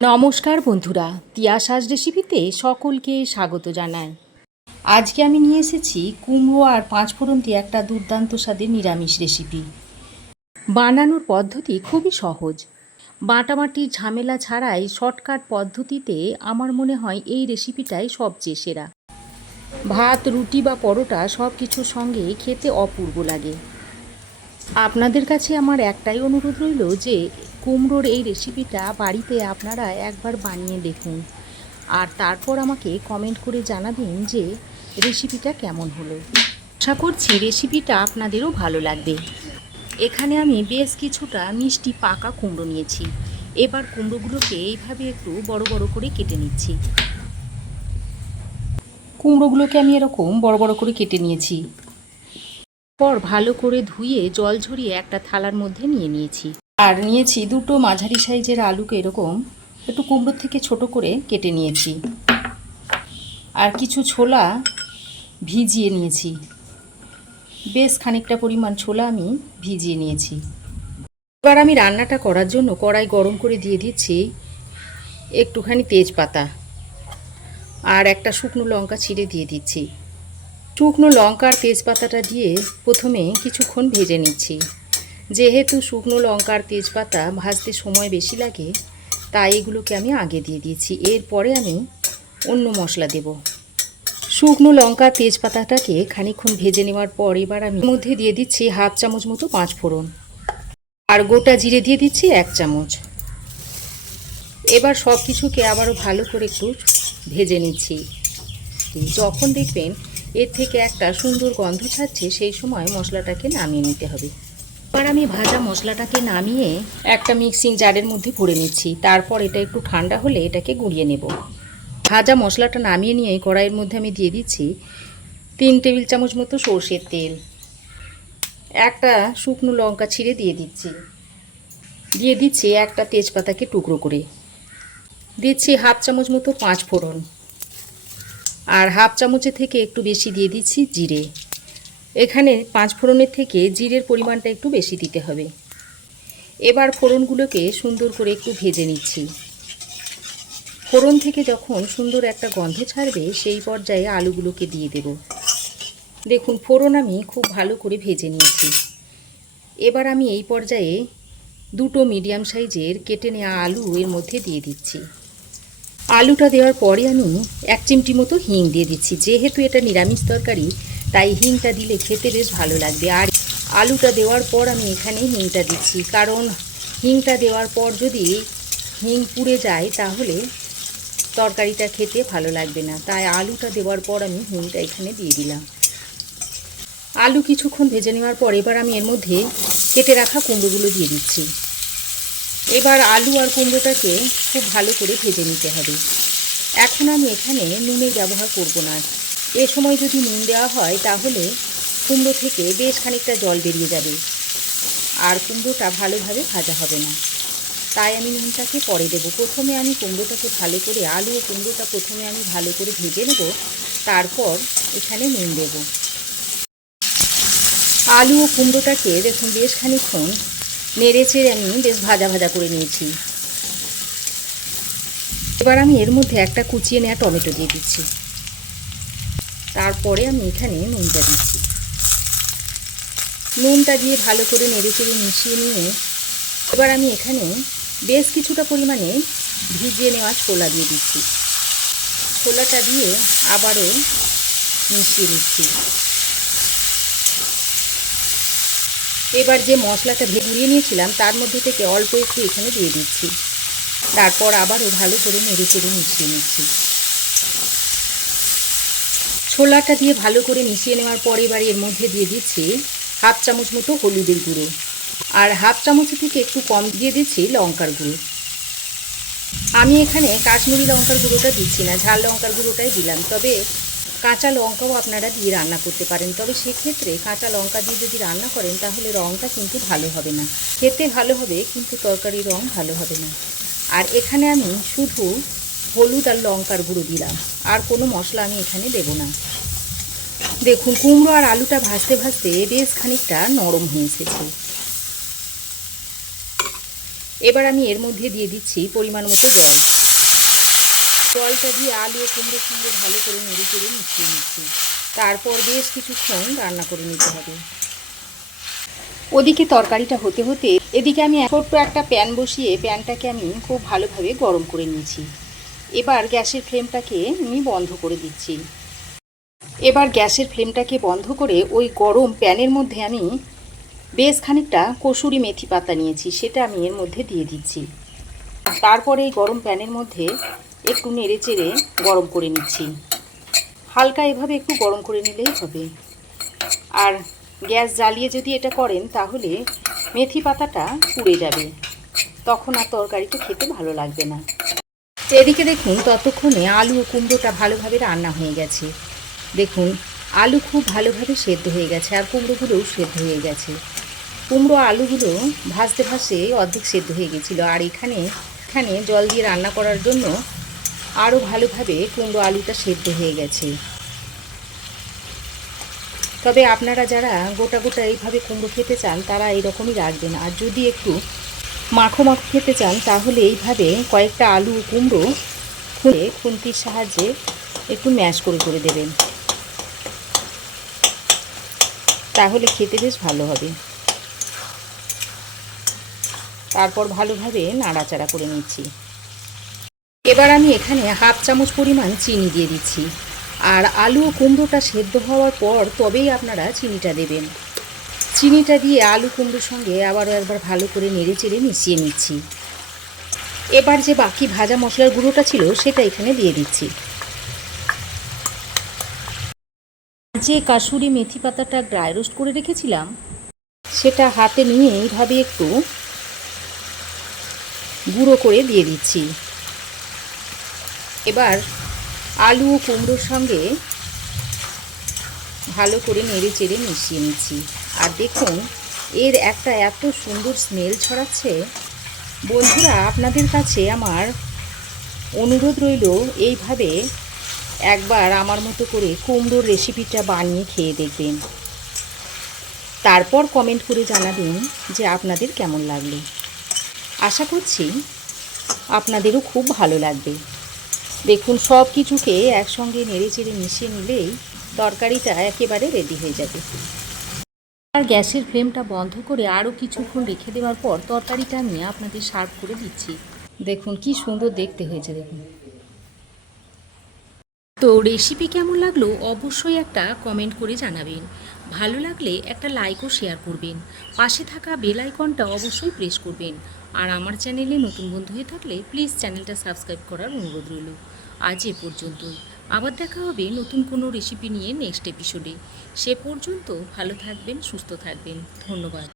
নমস্কার বন্ধুরা, তিয়াশাস রেসিপিতে সকলকে স্বাগত জানাই। আজকে আমি নিয়ে এসেছি কুমড়ো আর পাঁচফোড়ন দিয়ে একটা দুর্দান্ত স্বাদের নিরামিষ রেসিপি। বানানোর পদ্ধতি খুবই সহজ, বাটাবাটির ঝামেলা ছাড়াই শর্টকাট পদ্ধতিতে আমার মনে হয় এই রেসিপিটাই সবচেয়ে সেরা। ভাত, রুটি বা পরোটা সব কিছুর সঙ্গে খেতে অপূর্ব লাগে। আপনাদের কাছে আমার একটাই অনুরোধ রইল যে কুমড়োর এই রেসিপিটা বাড়িতে আপনারা একবার বানিয়ে দেখুন, আর তারপর আমাকে কমেন্ট করে জানাবেন যে রেসিপিটা কেমন হলো। আশা করছি রেসিপিটা আপনাদেরও ভালো লাগবে। এখানে আমি বেশ কিছুটা মিষ্টি পাকা কুমড়ো নিয়েছি। এবার কুমড়োগুলোকে এইভাবে একটু বড় বড় করে কেটে নিচ্ছি। কুমড়োগুলোকে আমি এরকম বড় বড় করে কেটে নিয়েছি। পর ভালো করে ধুয়ে জল ঝরিয়ে একটা থালার মধ্যে নিয়ে নিয়েছি। আর নিয়েছি দুটো মাঝারি সাইজের আলুকে এরকম একটু কুমড়োর থেকে ছোট করে কেটে নিয়েছি। আর কিছু ছোলা ভিজিয়ে নিয়েছি, বেশ খানিকটা পরিমাণ ছোলা আমি ভিজিয়ে নিয়েছি। এবার আমি রান্নাটা করার জন্য কড়াই গরম করে দিয়ে দিচ্ছি একটুখানি তেজপাতা আর একটা শুকনো লঙ্কা ছিঁড়ে দিয়ে দিচ্ছি। শুকনো লঙ্কা আর তেজপাতাটা দিয়ে প্রথমে কিছুক্ষণ ভেজে নিচ্ছি। যেহেতু শুকনো লঙ্কা আর তেজপাতা ভাজতে সময় বেশি লাগে, তাই এগুলোকে আমি আগে দিয়ে দিয়েছি। এরপরে আমি অন্য মশলা দেব। শুকনো লঙ্কা তেজপাতাটাকে খানিকক্ষণ ভেজে নেওয়ার পর এবার আমি মধ্যে দিয়ে দিচ্ছি হাফ চামচ মতো পাঁচফোড়ন, আর গোটা জিরে দিয়ে দিচ্ছি 1 চামচ। এবার সব কিছুকে আবারও ভালো করে একটু ভেজে নিচ্ছি। যখন দেখবেন এর থেকে একটা সুন্দর গন্ধ ছাড়ছে, সেই সময় মশলাটাকে নামিয়ে নিতে হবে। এবার আমি ভাজা মশলাটাকে নামিয়ে একটা মিক্সিং জারের মধ্যে ভরে নিচ্ছি। তারপর এটা একটু ঠান্ডা হলে এটাকে গুঁড়িয়ে নেব। ভাজা মশলাটা নামিয়ে নিয়ে কড়াইয়ের মধ্যে আমি দিয়ে দিচ্ছি 3 টেবিল চামচ মতো সর্ষের তেল, একটা শুকনো লঙ্কা ছিঁড়ে দিয়ে দিচ্ছি একটা তেজপাতাকে টুকরো করে, দিচ্ছি হাফ চামচ মতো পাঁচফোড়ন, আর হাফ চামচের থেকে একটু বেশি দিয়ে দিচ্ছি জিরে। এখানে পাঁচফোড়নের থেকে জিরের পরিমাণটা একটু বেশি দিতে হবে। এবার ফোড়নগুলোকে সুন্দর করে একটু ভেজে নিচ্ছি। ফোড়ন থেকে যখন সুন্দর একটা গন্ধ ছাড়বে, সেই পর্যায়ে আলুগুলোকে দিয়ে দেব। দেখুন ফোড়ন আমি খুব ভালো করে ভেজে নিয়েছি। এবার আমি এই পর্যায়ে দুটো মিডিয়াম সাইজের কেটে নেওয়া আলু এর মধ্যে দিয়ে দিচ্ছি। আলুটা দেওয়ার পরে আমি 1 চিমটি মতো হিং দিয়ে দিচ্ছি। যেহেতু এটা নিরামিষ তরকারি, তাই হিংটা দিলে খেতে বেশ ভালো লাগবে। আর আলুটা দেওয়ার পর আমি এখানে হিংটা দিচ্ছি, কারণ হিংটা দেওয়ার পর যদি হিং পুড়ে যায় তাহলে তরকারিটা খেতে ভালো লাগবে না। তাই আলুটা দেওয়ার পর আমি হিংটা এখানে দিয়ে দিলাম। আলু কিছুক্ষণ ভেজে নেওয়ার পর এবার আমি এর মধ্যে কেটে রাখা কুমড়োগুলো দিয়ে দিচ্ছি। এবার আলু আর কুমড়োটাকে খুব ভালো করে ভেজে নিতে হবে। এখন আমি এখানে নুনের ব্যবহার করব না। এ সময় যদি নুন দেওয়া হয় তাহলে কুমড়ো থেকে বেশ খানিকটা জল বেরিয়ে যাবে আর কুমড়োটা ভালোভাবে ভাজা হবে না। তাই আমি নুনটাকে পরে দেব। প্রথমে আমি কুমড়োটাকে ভালো করে, আলু ও কুমড়োটা প্রথমে আমি ভালো করে ভেজে নেব, তারপর এখানে নুন দেব। আলু ও কুমড়োটাকে দেখুন বেশ খানিকক্ষণ নেড়ে চেড়ে আমি বেশ ভাজা ভাজা করে নিয়েছি। এবার আমি এর মধ্যে একটা কুচিয়ে নেওয়া টমেটো দিয়ে দিচ্ছি। তারপরে আমি এখানে নুনটা দিচ্ছি। নুনটা দিয়ে ভালো করে নেড়ে চেড়ে মিশিয়ে নিয়ে এবার আমি এখানে বেশ কিছুটা পরিমাণে ভিজিয়ে নেওয়া ছোলা দিয়ে দিচ্ছি। ছোলাটা দিয়ে আবারও মিশিয়ে নিচ্ছি। এবার যে মশলাটা গুঁড়িয়ে নিয়েছিলাম তার মধ্যে থেকে অল্প একটু এখানে দিয়ে দিচ্ছি। তারপর আবারও ভালো করে নেড়ে চেড়ে মিশিয়ে নিচ্ছি। ছোলাটা দিয়ে ভালো করে মিশিয়ে নেওয়ার পরে এবার এর মধ্যে দিয়ে দিচ্ছি হাফ চামচ মতো হলুদের গুঁড়ো, আর হাফ চামচের থেকে একটু কম দিয়ে দিচ্ছি লঙ্কার গুঁড়ো। আমি এখানে কাশ্মীরি লঙ্কার গুঁড়োটা দিচ্ছি না, ঝাল লঙ্কার গুঁড়োটাই দিলাম। তবে কাঁচা লঙ্কাও আপনারা দিয়ে রান্না করতে পারেন, তবে সেক্ষেত্রে কাঁচা লঙ্কা দিয়ে যদি রান্না করেন তাহলে রঙটা কিন্তু ভালো হবে না। খেতে ভালো হবে কিন্তু তরকারির রঙ ভালো হবে না। আর এখানে আমি শুধু হলুদ আর লঙ্কার গুঁড়ো দিলাম, আর কোনো মশলা আমি এখানে দেব না। দেখুন কুমড়ো আর আলুটা ভাজতে ভাজতে বেশ খানিকটা নরম হয়ে এসেছে। এবার আমি এর মধ্যে দিয়ে দিচ্ছি পরিমাণ মতো জল। জলটা দিয়ে আলু ও কুমড়োর সঙ্গে ভালো করে নেড়ে চেড়ে মিশিয়ে নিচ্ছি। তারপর বেশ কিছুক্ষণ রান্না করে নিতে হবে। ওদিকে তরকারিটা হতে হতে এদিকে আমি ছোট্ট একটা প্যান বসিয়ে প্যানটাকে আমি খুব ভালোভাবে গরম করে নিয়েছি। এবার গ্যাসের ফ্লেমটাকে আমি বন্ধ করে দিচ্ছি। এবার গ্যাসের ফ্লেমটাকে বন্ধ করে ওই গরম প্যানের মধ্যে আমি বেশ খানিকটা কসুরি মেথি পাতা নিয়েছি, সেটা আমি এর মধ্যে দিয়ে দিচ্ছি। তারপরে এই গরম প্যানের মধ্যে একটু নেড়ে চেড়ে গরম করে নিচ্ছি। হালকা এভাবে একটু গরম করে নিলেই হবে। আর গ্যাস জ্বালিয়ে যদি এটা করেন তাহলে মেথি পাতাটা পুড়ে যাবে, তখন আর তরকারিটা খেতে ভালো লাগবে না। এদিকে দেখুন ততক্ষণে আলু ও কুমড়োটা ভালোভাবে রান্না হয়ে গেছে। দেখুন আলু খুব ভালোভাবে সেদ্ধ হয়ে গেছে আর কুমড়োগুলোও সেদ্ধ হয়ে গেছে। কুমড়ো আলুগুলো ভাজতে ভাজতে অর্ধেক সেদ্ধ হয়ে গেছিলো। আর এখানে জল দিয়ে রান্না করার জন্য আরও ভালোভাবে কুমড়ো আলুটা সেদ্ধ হয়ে গেছে। তবে আপনারা যারা গোটা গোটা এইভাবে কুমড়ো খেতে চান তারা এইরকমই রাখবেন, আর যদি একটু মাখো মাখো খেতে চান তাহলে এইভাবে কয়েকটা আলু কুমড়ো খুন্তির সাহায্যে একটু ম্যাশ করে দেবেন, তাহলে খেতে বেশ ভালো হবে। তারপর ভালোভাবে নাড়াচাড়া করে নিচ্ছি। এবার আমি এখানে হাফ চামচ পরিমাণ চিনি দিয়ে দিচ্ছি। আর আলু ও কুমড়োটা সেদ্ধ হওয়ার পর তবেই আপনারা চিনিটা দেবেন। চিনিটা দিয়ে আলু কুমড়োর সঙ্গে আবারও একবার ভালো করে নেড়ে চেড়ে মিশিয়ে নিচ্ছি। এবার যে বাকি ভাজা মশলার গুঁড়োটা ছিল সেটা এখানে দিয়ে দিচ্ছি। যে কাসুরি মেথি পাতাটা ড্রাই রোস্ট করে রেখেছিলাম সেটা হাতে নিয়ে এইভাবে একটু গুঁড়ো করে দিয়ে দিচ্ছি। এবার আলু ও কুমড়োর সঙ্গে ভালো করে নেড়ে চেড়ে মিশিয়ে নিচ্ছি। আর দেখুন এর একটা এত সুন্দর স্মেল ছড়াচ্ছে। বন্ধুরা, আপনাদের কাছে আমার অনুরোধ রইল এইভাবে একবার আমার মতো করে কুমড়োর রেসিপিটা বানিয়ে খেয়ে দেখবেন। তারপর কমেন্ট করে জানাবেন যে আপনাদের কেমন লাগলো। আশা করছি আপনাদেরও খুব ভালো লাগবে। দেখুন সব কিছুকে একসঙ্গে নেড়ে চেড়ে মিশিয়ে নিলেই তরকারিটা একেবারে রেডি হয়ে যাবে। আর গ্যাসের ফ্লেমটা বন্ধ করে আরও কিছুক্ষণ রেখে দেওয়ার পর তরকারিটা আমি আপনাদের সার্ভ করে দিচ্ছি। দেখুন কি সুন্দর দেখতে হয়েছে। দেখুন তো রেসিপি কেমন লাগলো অবশ্যই একটা কমেন্ট করে জানাবেন। ভালো লাগলে একটা লাইক ও শেয়ার করবেন। পাশে থাকা বেল আইকনটা অবশ্যই প্রেস করবেন। আর আমার চ্যানেলে নতুন বন্ধু হয়ে থাকলে প্লিজ চ্যানেলটা সাবস্ক্রাইব করার অনুরোধ রইল। আজ এ পর্যন্তই। আবার দেখা হবে নতুন কোনো রেসিপি নিয়ে নেক্সট এপিসোডে। সে পর্যন্ত ভালো থাকবেন, সুস্থ থাকবেন। ধন্যবাদ।